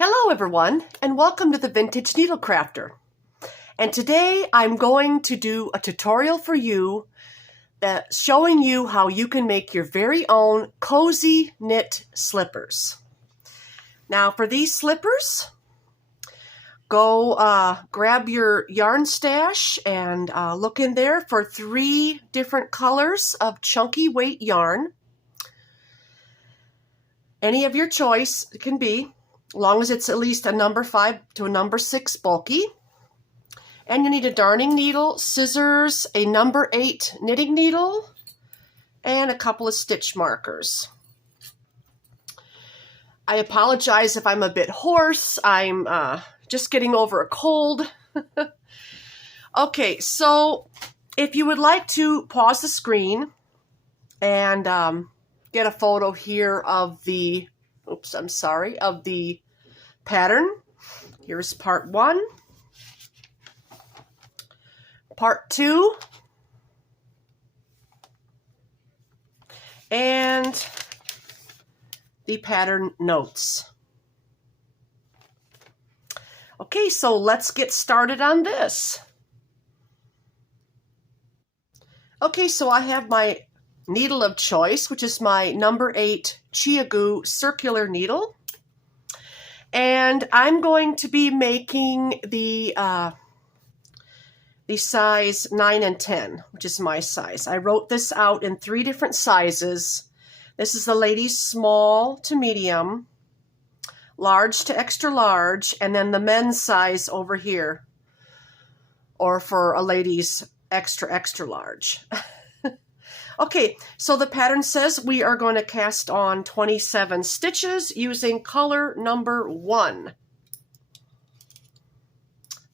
Hello everyone, and welcome to the Vintage Needle Crafter. And today I'm going to do a tutorial for you that's showing you how you can make your very own cozy knit slippers. Now for these slippers, go grab your yarn stash and look in there for 3 different colors of chunky weight yarn. Any of your choice it can be, as long as it's at least a number 5 to a number 6 bulky. And you need a darning needle, scissors, a number 8 knitting needle, and a couple of stitch markers. I apologize if I'm a bit hoarse. I'm just getting over a cold. Okay, so if you would like to pause the screen and get a photo here of the, of the pattern. Here's part 1. Part 2. And the pattern notes. Okay, so let's get started on this. Okay, so I have my needle of choice, which is my number 8 ChiaGoo circular needle. And I'm going to be making the size 9 and 10, which is my size. I wrote this out in 3 different sizes. This is the ladies small to medium, large to extra large, and then the men's size over here, or for a ladies extra, extra large. Okay, so the pattern says we are going to cast on 27 stitches using color number 1.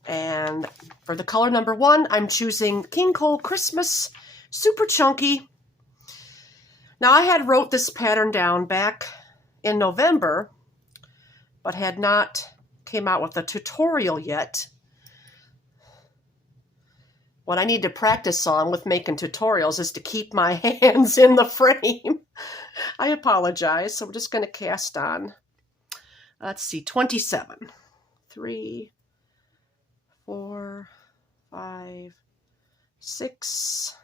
And for the color number 1, I'm choosing King Cole Christmas Super Chunky. Now I had wrote this pattern down back in November, but had not came out with a tutorial yet. What I need to practice on with making tutorials is to keep my hands in the frame. I apologize. So we're just going to cast on, let's see, 27. 3, 4, 5, 6,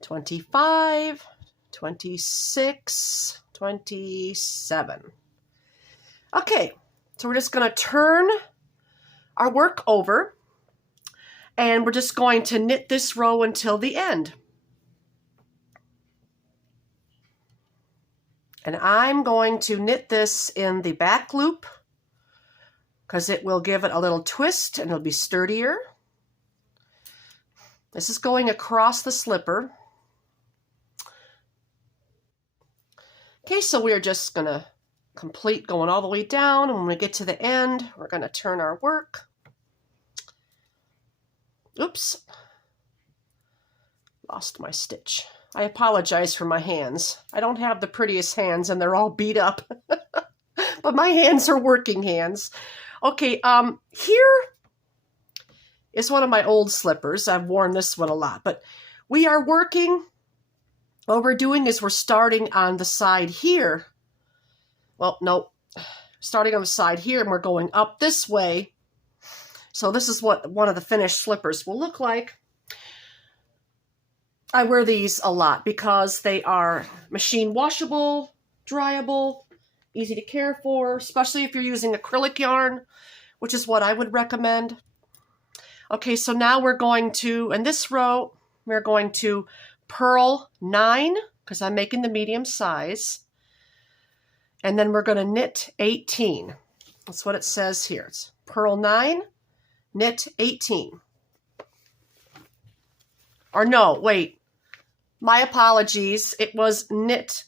25, 26, 27. Okay, so we're just going to turn our work over, and we're just going to knit this row until the end. And I'm going to knit this in the back loop because it will give it a little twist and it'll be sturdier. This is going across the slipper. Okay, so we're just going to complete going all the way down, and when we get to the end, we're going to turn our work. Oops. Lost my stitch. I apologize for my hands. I don't have the prettiest hands, and they're all beat up. But my hands are working hands. Okay, here is one of my old slippers. I've worn this one a lot, but we are working. What we're doing is we're starting on the side here. Well, no, starting on the side here, and we're going up this way. So this is what one of the finished slippers will look like. I wear these a lot because they are machine washable, dryable, easy to care for, especially if you're using acrylic yarn, which is what I would recommend. Okay, so now we're going to, in this row, we're going to purl 9, because I'm making the medium size. And then we're going to knit 18. That's what it says here. It's purl 9, knit 18. Or no, wait. My apologies. It was knit.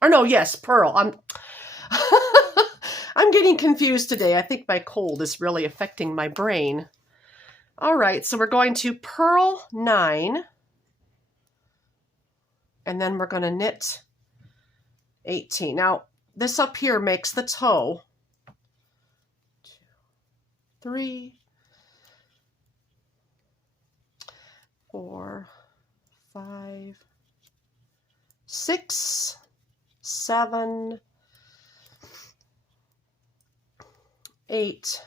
Or no, yes, purl. I'm getting confused today. I think my cold is really affecting my brain. All right, so we're going to purl 9. And then we're going to knit 18. Now, this up here makes the toe. 2, 3, 4, 5, 6, 7, 8,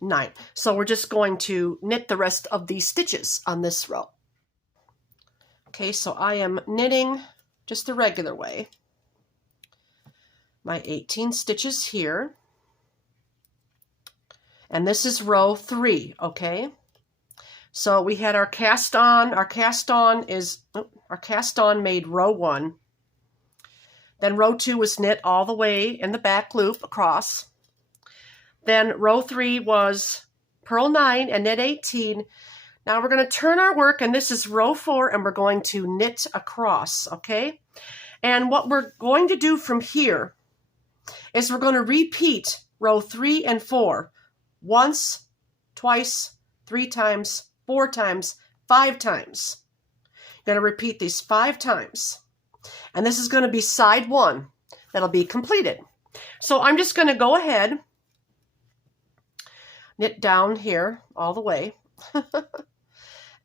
9. So we're just going to knit the rest of these stitches on this row. Okay, so I am knitting just the regular way. My 18 stitches here. And this is row 3, okay? So we had our cast on. Our cast on made row 1. Then row 2 was knit all the way in the back loop across. Then row 3 was purl 9 and knit 18. Now we're going to turn our work, and this is row 4, and we're going to knit across, okay? And what we're going to do from here is we're going to repeat row 3 and 4 once, twice, 3 times, 4 times, 5 times. You're going to repeat these 5 times. And this is going to be side 1 that'll be completed. So I'm just going to go ahead, knit down here all the way.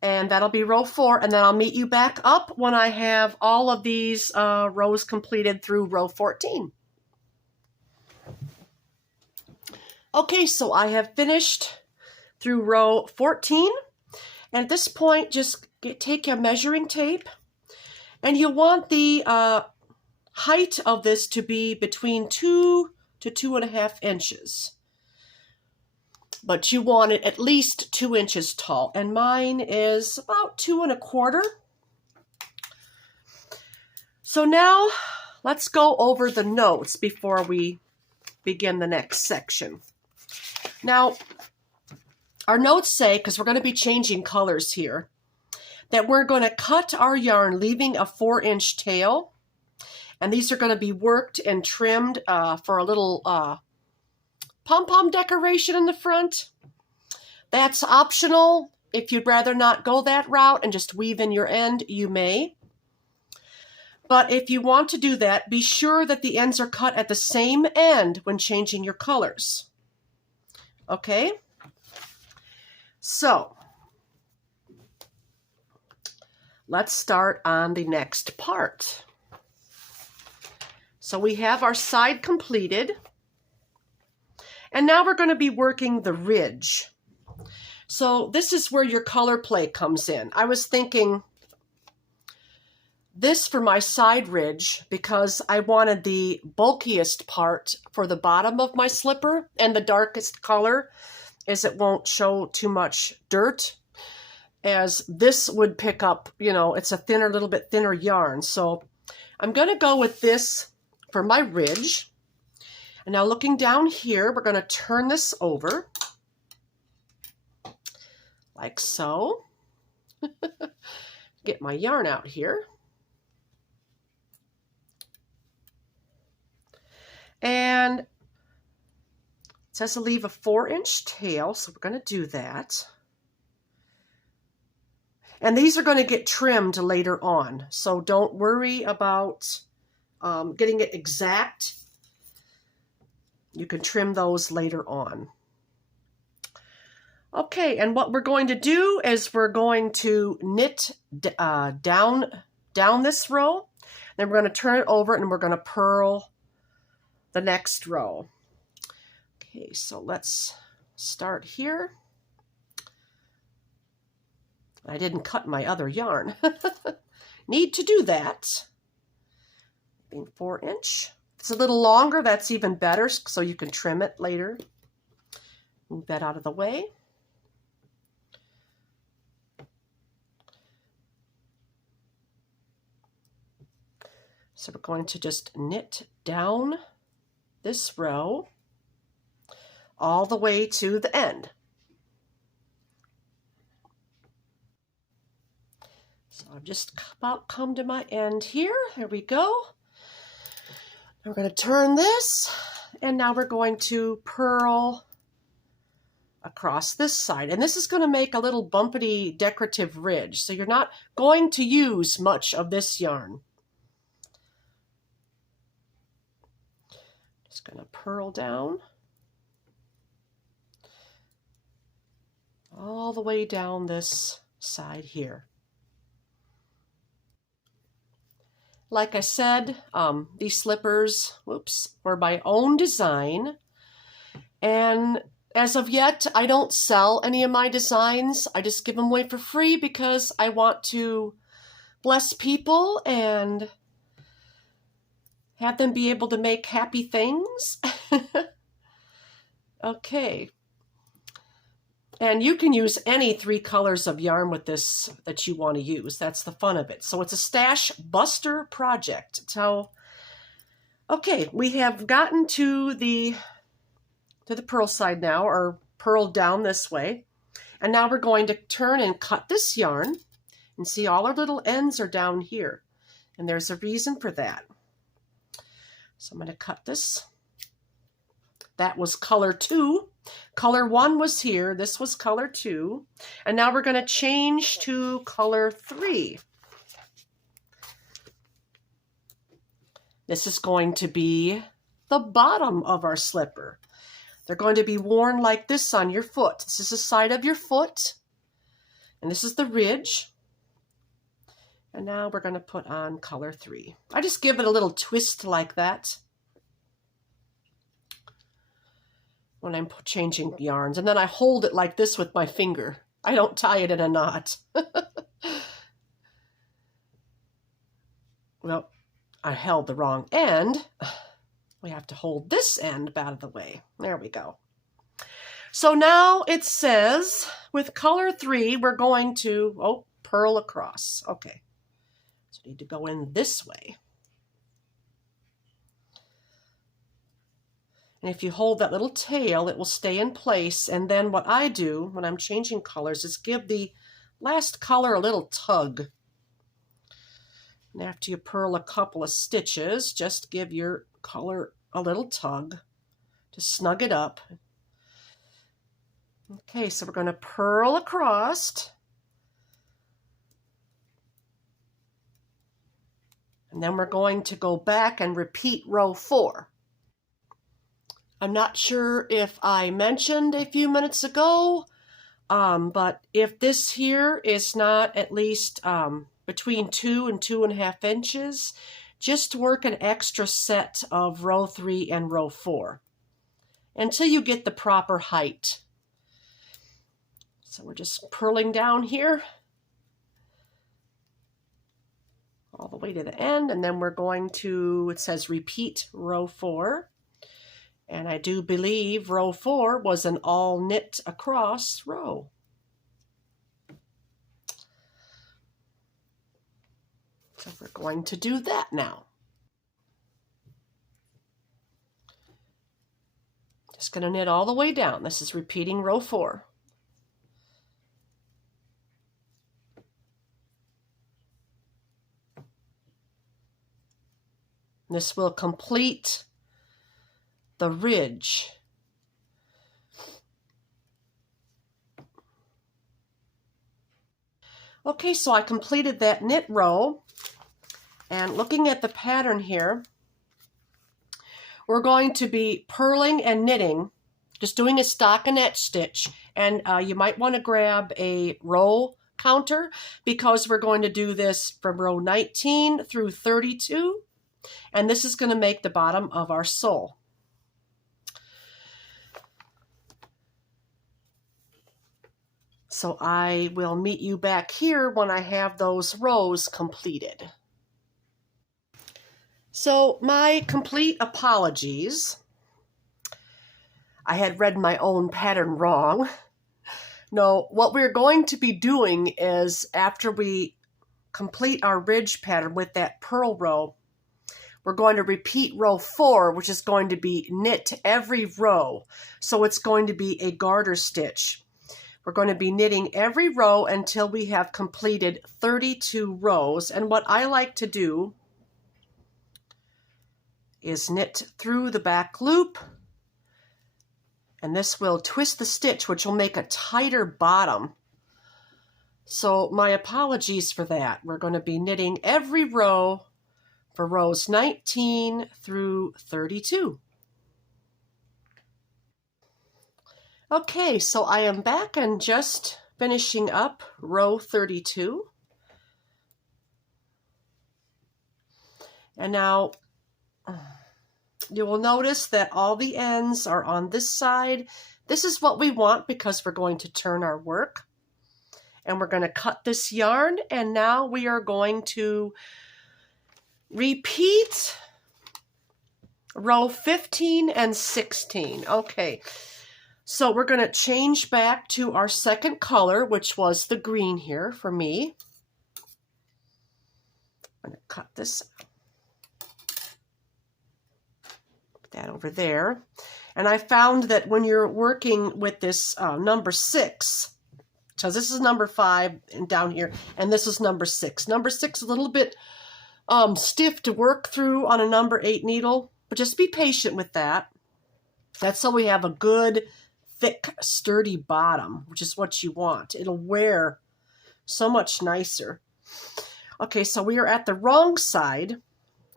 And that'll be row 4, and then I'll meet you back up when I have all of these rows completed through row 14. Okay, so I have finished through row 14, and at this point just take your measuring tape, and you want the height of this to be between 2 to 2.5 inches. But you want it at least 2 inches tall, and mine is about 2 1/4. So now let's go over the notes before we begin the next section. Now, our notes say, because we're going to be changing colors here, that we're going to cut our yarn leaving a 4-inch tail, and these are going to be worked and trimmed for a little pom-pom decoration in the front. That's optional. If you'd rather not go that route and just weave in your end, you may. But if you want to do that, be sure that the ends are cut at the same end when changing your colors. Okay? So, let's start on the next part. So we have our side completed. And now we're going to be working the ridge. So this is where your color play comes in. I was thinking this for my side ridge because I wanted the bulkiest part for the bottom of my slipper, and the darkest color is it won't show too much dirt, as this would pick up, you know, it's a thinner, little bit thinner yarn. So I'm going to go with this for my ridge. And now looking down here, we're going to turn this over like so. Get my yarn out here. And it says to leave a 4-inch tail, so we're going to do that. And these are going to get trimmed later on, so don't worry about getting it exact. You can trim those later on. Okay, and what we're going to do is we're going to knit down this row. Then we're going to turn it over and we're going to purl the next row. Okay, so let's start here. I didn't cut my other yarn. Need to do that. 4-inch. If it's a little longer, that's even better, so you can trim it later. Move that out of the way. So we're going to just knit down this row all the way to the end. So I've just about come to my end here. There we go. We're going to turn this, and now we're going to purl across this side. And this is going to make a little bumpity decorative ridge, so you're not going to use much of this yarn. Just going to purl down all the way down this side here. like I said, these slippers, whoops, were my own design. And as of yet, I don't sell any of my designs. I just give them away for free because I want to bless people and have them be able to make happy things. Okay. And you can use any 3 colors of yarn with this that you want to use. That's the fun of it. So it's a Stash Buster project. So, okay, we have gotten to the purl side now, or purled down this way. And now we're going to turn and cut this yarn. And see, all our little ends are down here. And there's a reason for that. So I'm going to cut this. That was color 2. Color 1 was here. This was color 2. And now we're going to change to color 3. This is going to be the bottom of our slipper. They're going to be worn like this on your foot. This is the side of your foot. And this is the ridge. And now we're going to put on color 3. I just give it a little twist like that when I'm changing yarns. And then I hold it like this with my finger. I don't tie it in a knot. Well, I held the wrong end. We have to hold this end out of the way. There we go. So now it says, with color 3, we're going to, purl across. Okay. So we need to go in this way. And if you hold that little tail, it will stay in place. And then what I do when I'm changing colors is give the last color a little tug. And after you purl a couple of stitches, just give your color a little tug to snug it up. Okay, so we're going to purl across. And then we're going to go back and repeat row 4. I'm not sure if I mentioned a few minutes ago, but if this here is not at least between 2 and 2.5 inches, just work an extra set of row 3 and row 4 until you get the proper height. So we're just purling down here all the way to the end, and then we're going to, it says repeat row 4. And I do believe row 4 was an all knit across row. So we're going to do that now. Just going to knit all the way down. This is repeating row 4. This will complete the ridge. Okay, so I completed that knit row, and looking at the pattern here, we're going to be purling and knitting, just doing a stockinette stitch, and you might want to grab a row counter because we're going to do this from row 19 through 32, and this is going to make the bottom of our sole. So I will meet you back here when I have those rows completed. So my complete apologies. I had read my own pattern wrong. No, what we're going to be doing is after we complete our ridge pattern with that purl row, we're going to repeat row 4, which is going to be knit every row. So it's going to be a garter stitch. We're going to be knitting every row until we have completed 32 rows. And what I like to do is knit through the back loop. And this will twist the stitch, which will make a tighter bottom. So my apologies for that. We're going to be knitting every row for rows 19 through 32. Okay, so I am back and just finishing up row 32. And now you will notice that all the ends are on this side. This is what we want because we're going to turn our work. And we're going to cut this yarn, and now we are going to repeat row 15 and 16. Okay, so we're going to change back to our second color, which was the green here for me. I'm going to cut this, put that over there. And I found that when you're working with this number 6, so this is number 5 and down here, and this is number 6. Number 6 is a little bit stiff to work through on a number 8 needle, but just be patient with that. That's so we have a good, thick, sturdy bottom, which is what you want. It'll wear so much nicer. Okay, so we are at the wrong side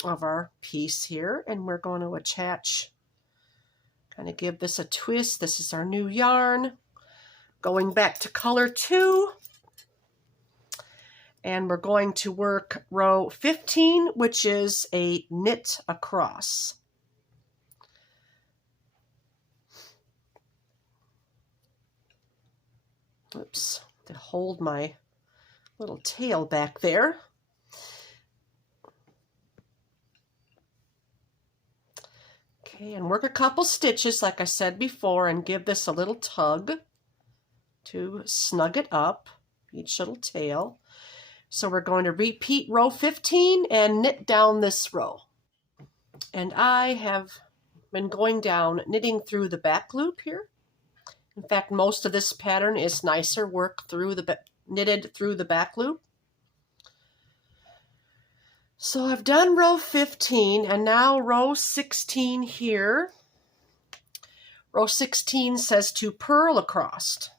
of our piece here, and we're going to attach, kind of give this a twist. This is our new yarn. Going back to color 2, and we're going to work row 15, which is a knit across. Oops, to hold my little tail back there. Okay, and work a couple stitches like I said before, and give this a little tug to snug it up, each little tail. So we're going to repeat row 15 and knit down this row. And I have been going down, knitting through the back loop here. In fact, most of this pattern is nicer work through the knitted through the back loop. So I've done row 15 and now row 16 here. Row 16 says to purl across.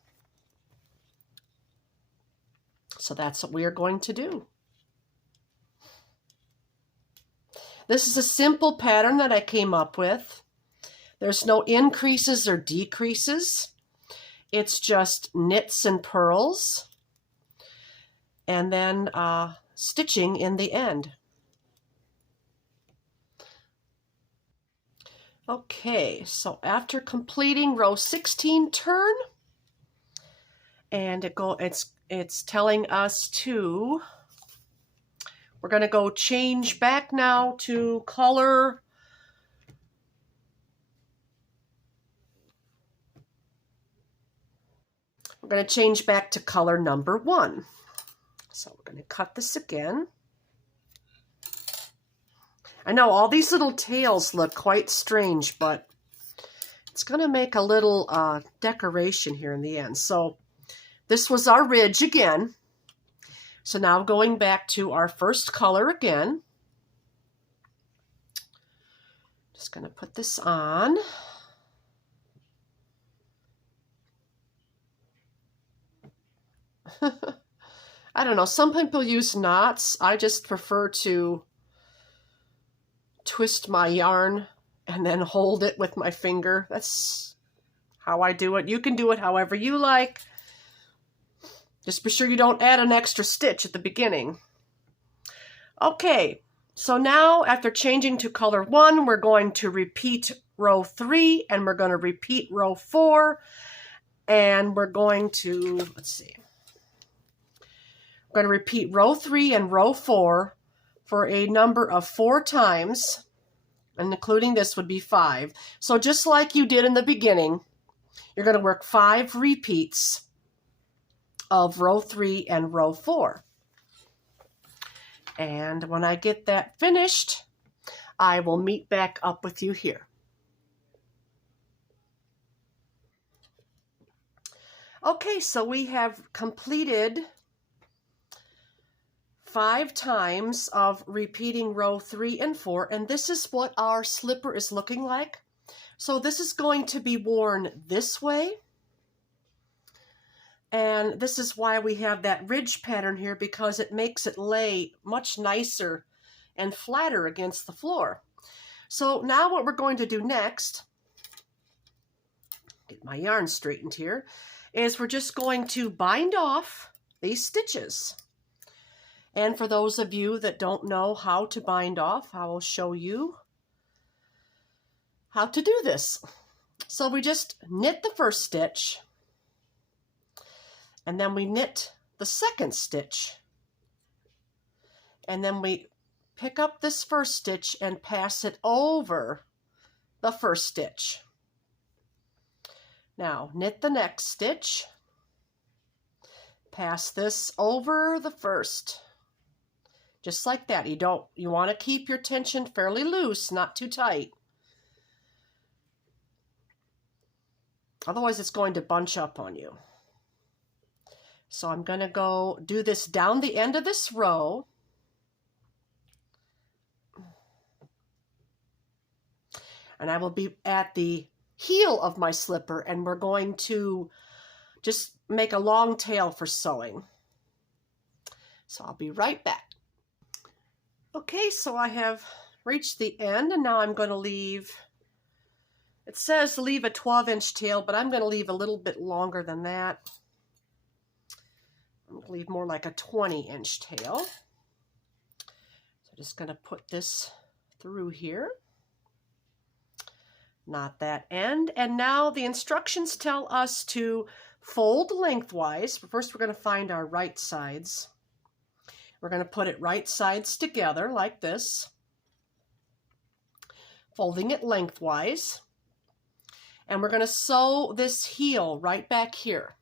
So that's what we are going to do. This is a simple pattern that I came up with. There's no increases or decreases. It's just knits and purls, and then stitching in the end. Okay, so after completing row 16, turn, and it's telling us to, we're going to go change back now to color. We're going to change back to color number 1. So we're going to cut this again. I know all these little tails look quite strange, but it's going to make a little decoration here in the end. So this was our ridge again. So now going back to our first color again. Just going to put this on. I don't know, some people use knots. I just prefer to twist my yarn and then hold it with my finger. That's how I do it. You can do it however you like. Just be sure you don't add an extra stitch at the beginning. Okay, so now after changing to color 1, we're going to repeat row 3 and we're going to repeat row 4, and we're going to, let's see, we're going to repeat row 3 and row 4 for a number of 4 times, and including this would be 5. So just like you did in the beginning, you're going to work 5 repeats of row 3 and row 4. And when I get that finished, I will meet back up with you here. Okay, so we have completed 5 times of repeating row 3 and 4, and this is what our slipper is looking like. So this is going to be worn this way. And this is why we have that ridge pattern here, because it makes it lay much nicer and flatter against the floor. So now what we're going to do next, get my yarn straightened here, is we're just going to bind off these stitches. And for those of you that don't know how to bind off, I will show you how to do this. So we just knit the first stitch, and then we knit the second stitch, and then we pick up this first stitch and pass it over the first stitch. Now knit the next stitch, pass this over the first, just like that. You want to keep your tension fairly loose, not too tight. Otherwise it's going to bunch up on you. So I'm going to go do this down the end of this row. And I will be at the heel of my slipper, and we're going to just make a long tail for sewing. So I'll be right back. Okay, so I have reached the end, and now I'm going to leave, it says leave a 12-inch tail, but I'm going to leave a little bit longer than that. I'm going to leave more like a 20-inch tail. So I'm just going to put this through here. Not that end. And now the instructions tell us to fold lengthwise. First, we're going to find our right sides. We're going to put it right sides together like this, folding it lengthwise. And we're going to sew this heel right back here.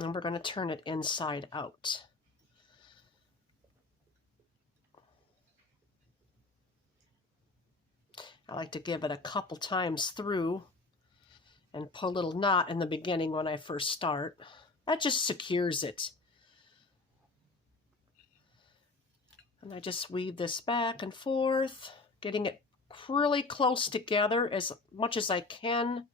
And we're going to turn it inside out. I like to give it a couple times through and put a little knot in the beginning when I first start. That just secures it. And I just weave this back and forth, getting it really close together as much as I can.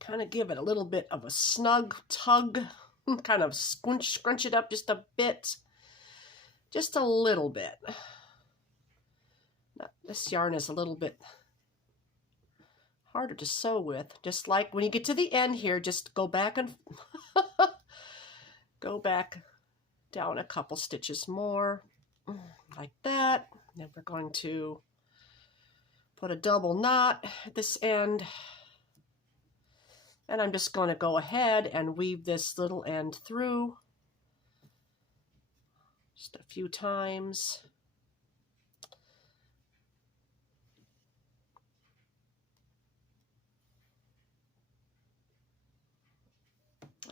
Kind of give it a little bit of a snug tug, kind of scrunch it up just a bit, just a little bit. Now, this yarn is a little bit harder to sew with. Just like when you get to the end here, just go back and go back down a couple stitches more, like that. Then we're going to put a double knot at this end. And I'm just going to go ahead and weave this little end through just a few times.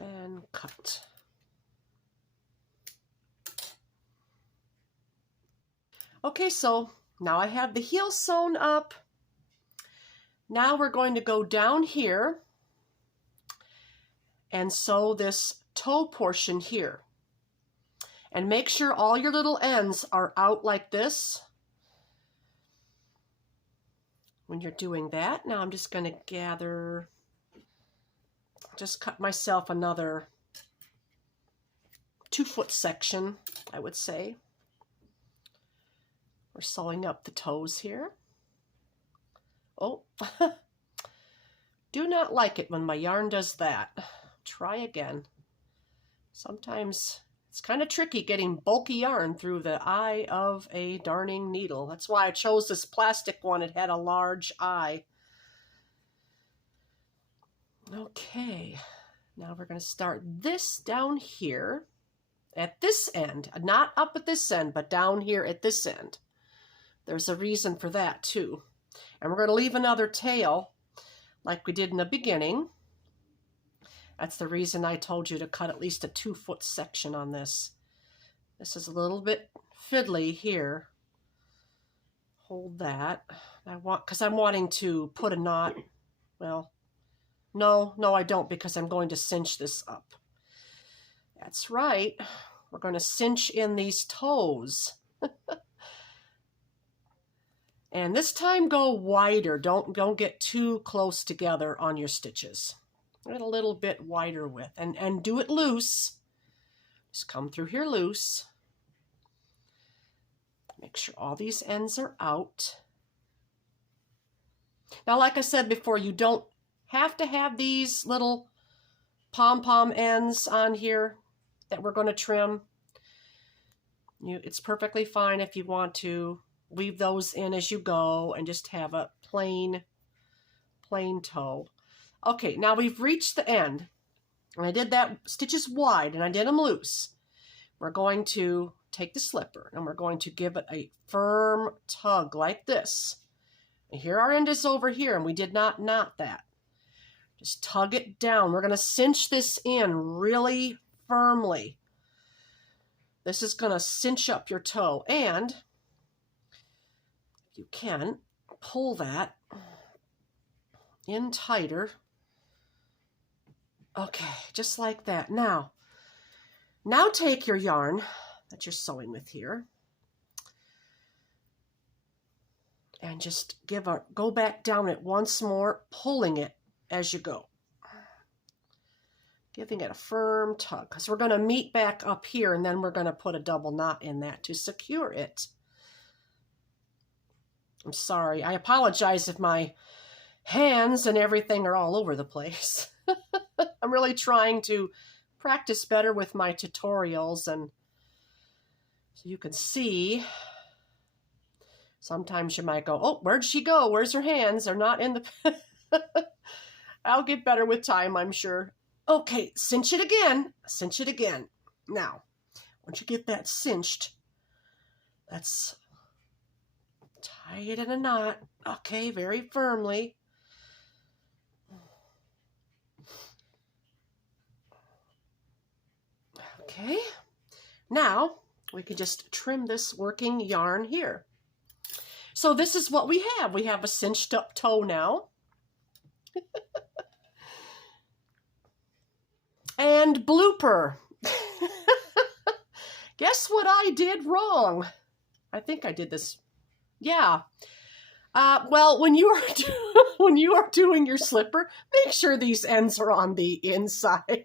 And cut. Okay, so now I have the heel sewn up. Now we're going to go down here and sew this toe portion here. And make sure all your little ends are out like this when you're doing that. Now I'm just going to gather, just cut myself another 2-foot section, I would say. We're sewing up the toes here. Oh, do not like it when my yarn does that. Try again. Sometimes it's kind of tricky getting bulky yarn through the eye of a darning needle. That's why I chose this plastic one. It had a large eye. Okay, now we're going to start this down here at this end. Not up at this end, but down here at this end. There's a reason for that too. And we're going to leave another tail like we did in the beginning. That's the reason I told you to cut at least a 2-foot section on this. This is a little bit fiddly here. Hold that. Because I'm wanting to put a knot. Well, no, I don't, because I'm going to cinch this up. That's right. We're going to cinch in these toes. And this time go wider. Don't get too close together on your stitches. Get a little bit wider width and do it loose. Just come through here loose. Make sure all these ends are out. Now, like I said before, you don't have to have these little pom-pom ends on here that we're going to trim. It's perfectly fine if you want to weave those in as you go and just have a plain toe. Okay, now we've reached the end. And I did that stitches wide and I did them loose. We're going to take the slipper and we're going to give it a firm tug like this. And here our end is over here and we did not knot that. Just tug it down. We're going to cinch this in really firmly. This is going to cinch up your toe, and you can pull that in tighter. Okay, just like that. Now take your yarn that you're sewing with here and just go back down it once more, pulling it as you go. Giving it a firm tug, because we're going to meet back up here and then we're going to put a double knot in that to secure it. I'm sorry. I apologize if my hands and everything are all over the place. I'm really trying to practice better with my tutorials, and so you can see. Sometimes you might go, oh, where'd she go? Where's her hands? They're not in the... I'll get better with time, I'm sure. Okay, cinch it again. Cinch it again. Now, once you get that cinched, let's tie it in a knot. Okay, very firmly. Okay, now we can just trim this working yarn here. So this is what we have. We have a cinched up toe now. And blooper. Guess what I did wrong? I think I did this. Yeah. Well, when you are doing your slipper, make sure these ends are on the inside,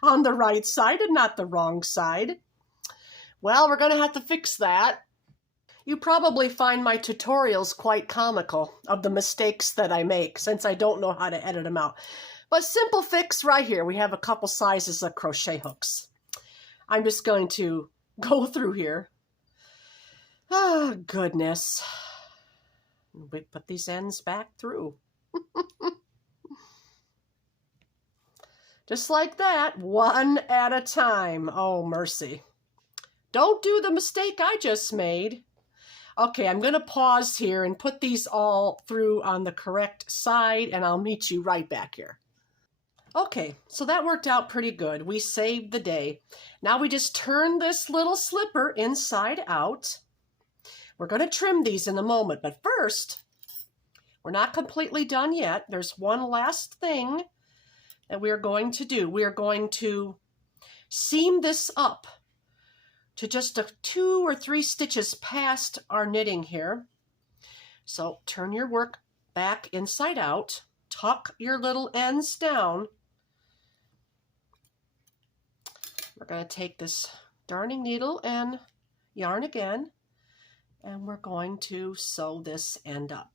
on the right side and not the wrong side. Well, we're going to have to fix that. You probably find my tutorials quite comical of the mistakes that I make, since I don't know how to edit them out. But simple fix right here. We have a couple sizes of crochet hooks. I'm just going to go through here. Oh, goodness. We put these ends back through. Just like that, one at a time. Oh, mercy. Don't do the mistake I just made. Okay, I'm going to pause here and put these all through on the correct side, and I'll meet you right back here. Okay, so that worked out pretty good. We saved the day. Now we just turn this little slipper inside out. We're going to trim these in a moment, but first, we're not completely done yet. There's one last thing that we are going to do. We are going to seam this up to just 2 or 3 stitches past our knitting here. So turn your work back inside out, tuck your little ends down. We're going to take this darning needle and yarn again, and we're going to sew this end up.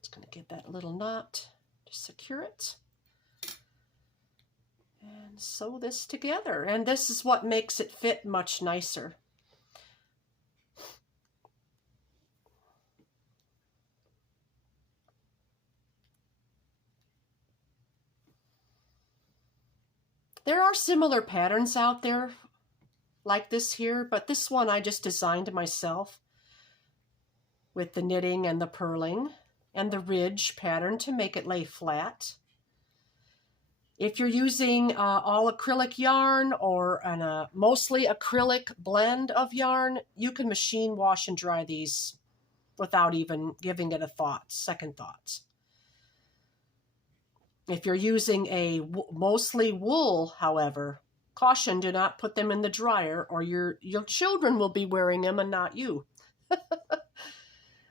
Just going to get that little knot to secure it. And sew this together. And this is what makes it fit much nicer. There are similar patterns out there like this here, but this one I just designed myself with the knitting and the purling and the ridge pattern to make it lay flat. If you're using all acrylic yarn or a mostly acrylic blend of yarn, you can machine wash and dry these without even giving it a second thought. If you're using a mostly wool, however, Caution, do not put them in the dryer or your children will be wearing them and not you.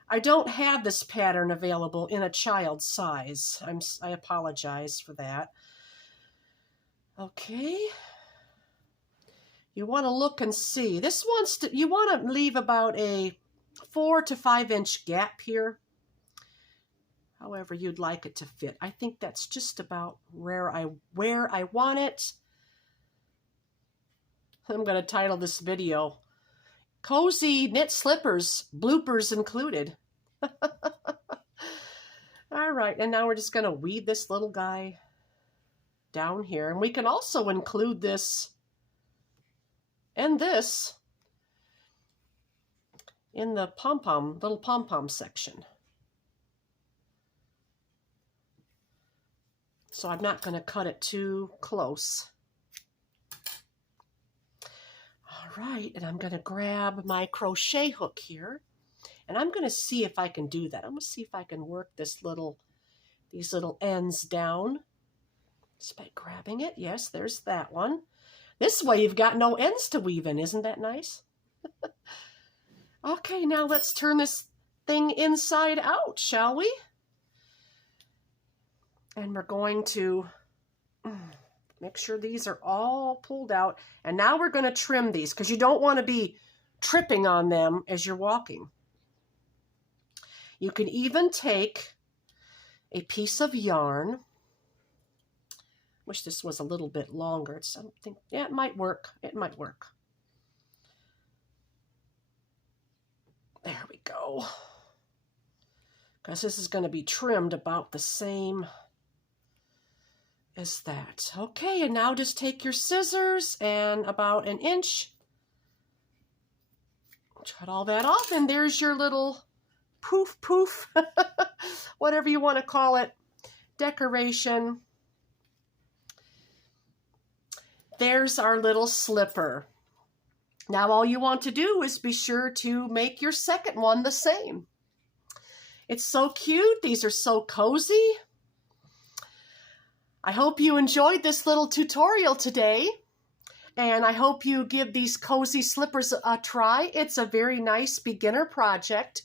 I don't have this pattern available in a child's size. I apologize for that. Okay. You want to look and see. This one's you want to leave about a 4 to 5 inch gap here. However you'd like it to fit. I think that's just about where I want it. I'm going to title this video, Cozy Knit Slippers, Bloopers Included. All right, and now we're just going to weave this little guy down here. And we can also include this and this in the little pom-pom section. So I'm not going to cut it too close. All right, and I'm going to grab my crochet hook here, and I'm going to see if I can do that. I'm going to see if I can work these little ends down just by grabbing it. Yes, there's that one. This way you've got no ends to weave in. Isn't that nice? Okay, now let's turn this thing inside out, shall we? And we're going to make sure these are all pulled out. And now we're going to trim these because you don't want to be tripping on them as you're walking. You can even take a piece of yarn. Wish this was a little bit longer. It's something, yeah, it might work. It might work. There we go. Because this is going to be trimmed about the same as that. Okay, and now just take your scissors and about an inch. Cut all that off, and there's your little poof, whatever you want to call it, decoration. There's our little slipper. Now all you want to do is be sure to make your second one the same. It's so cute. These are so cozy. I hope you enjoyed this little tutorial today, and I hope you give these cozy slippers a try. It's a very nice beginner project.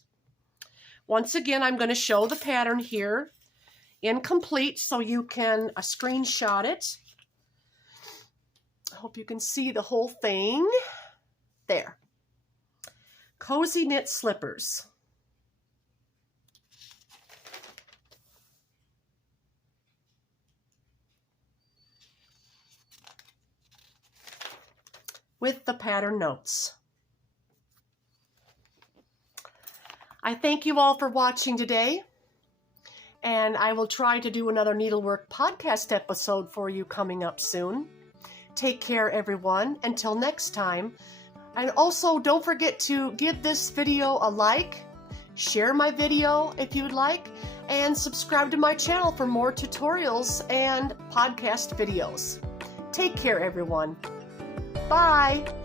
Once again, I'm going to show the pattern here incomplete so you can screenshot it. I hope you can see the whole thing. There. Cozy Knit Slippers. With the pattern notes. I thank you all for watching today, and I will try to do another Needlework podcast episode for you coming up soon. Take care, everyone. Until next time. And also, don't forget to give this video a like, share my video if you would like, and subscribe to my channel for more tutorials and podcast videos. Take care, everyone. Bye.